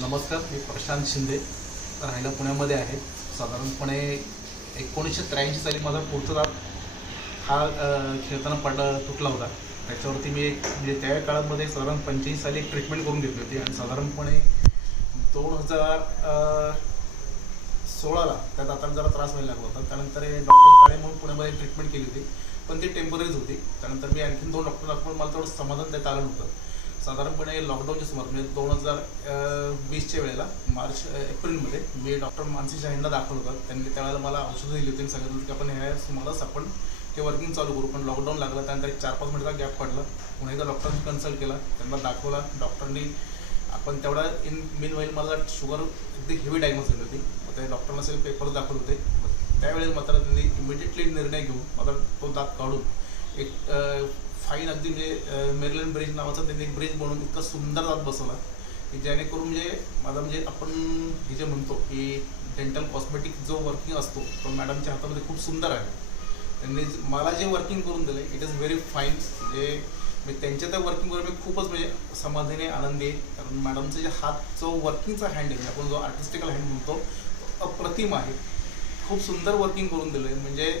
नमस्कार, मी प्रशांत शिंदे, राहायला पुण्यामध्ये आहे. साधारणपणे 1983 साली माझा पुढचा दात हा खेळताना तुटला होता. त्याच्यावरती मी म्हणजे त्या काळामध्ये साधारण 85 साली एक ट्रीटमेंट करून घेतली होती आणि साधारणपणे 2016ला त्या दाताला जरा त्रास व्हायला लागला होता. त्यानंतर डॉक्टर काळे म्हणून पुण्यामध्ये ट्रीटमेंट केली होती, पण ती टेम्पररीच होती. त्यानंतर मी आणखीन 2 डॉक्टर दाखवून मला थोडं समाधान देता आलं नव्हतं. साधारणपणे लॉकडाऊनच्या सुमारास म्हणजे 2020च्या वेळेला एप्रिलमध्ये मी डॉक्टर मानसी शाह यांना दाखवलं होतं. त्यांनी त्यावेळेला मला औषधं दिली होती आणि सांगितलं की आपण ह्या सुमारास आपण ते वर्किंग चालू करू. पण लॉकडाऊन लागलं, त्यानंतर एक 4-5 मिनिटाचा गॅप पडला. पुन्हा एकदा डॉक्टरांनी कन्सल्ट केला, त्यांना दाखवला. डॉक्टरनी आपण तेवढा मीन व्हाईल मला शुगर अगदी हेवी डायग्नोज झाली होती. मग ते डॉक्टरांना सगळे पेपर दाखवले होते. त्यावेळेस मात्र त्यांनी इमिडिएटली निर्णय घेऊन मला तो दात काढून एक फाईन अगदी म्हणजे मेरीलँड ब्रिज नावाचा त्यांनी एक ब्रिज बनवून इतका सुंदर दात बसवला की जेणेकरून म्हणजे माझा म्हणजे आपण हे जे म्हणतो की डेंटल कॉस्मेटिक जो वर्किंग असतो तो मॅडमच्या हातामध्ये खूप सुंदर आहे. त्यांनी मला जे वर्किंग करून दिलं इट इज व्हेरी फाईन. म्हणजे मी त्यांच्या त्या वर्किंगवर मी खूपच म्हणजे समाधानी आनंदी आहे. कारण मॅडमचा जे हात जो वर्किंगचा हँड आहे, आपण जो आर्टिस्टिकल हँड म्हणतो तो अप्रतिम आहे. खूप सुंदर वर्किंग करून दिलं आहे. म्हणजे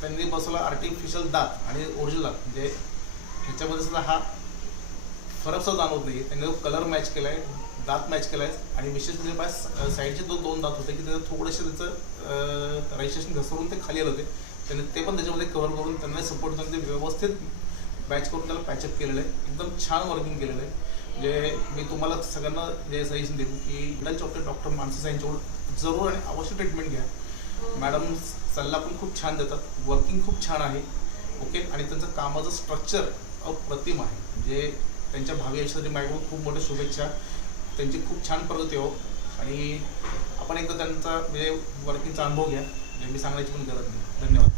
त्यांनी बसवला आर्टिफिशियल दात आणि ओरिजिनल दात, म्हणजे ह्याच्यामध्ये सुद्धा हा फरक सुद्धा जाणवत नाही. त्यांनी जो कलर मॅच केला आहे, दात मॅच केला आहे आणि विशेष म्हणजे माझ्या साईडचे 2 दात होते की त्याचं थोडेसे त्याचं रजिस्ट्रेशन घसरून ते खाली आले होते. त्यांनी ते पण त्याच्यामध्ये कव्हर करून त्यांना सपोर्ट करून ते व्यवस्थित मॅच करून त्याला पॅचअप केलेलं आहे. एकदम छान वर्किंग केलेलं आहे. म्हणजे मी तुम्हाला सगळ्यांना जे सजेशन देईन की डेंटल चॉकलेट डॉक्टर मानसी यांच्याकडून जरूर आणि अवश्य ट्रीटमेंट घ्या. मॅडम सल्ला पण खूप छान देतात, वर्किंग खूप छान आहे. ओके, आणि त्यांचं कामाचं स्ट्रक्चर अप्रतिम आहे. म्हणजे त्यांच्या भावी आयुष्यासाठी माझ्याकडून खूप मोठ्या शुभेच्छा. त्यांची खूप छान प्रगती हो आणि आपण एकदा त्यांचा म्हणजे वर्किंगचा अनुभव घ्या. म्हणजे मी सांगण्याची पण गरज नाही. धन्यवाद.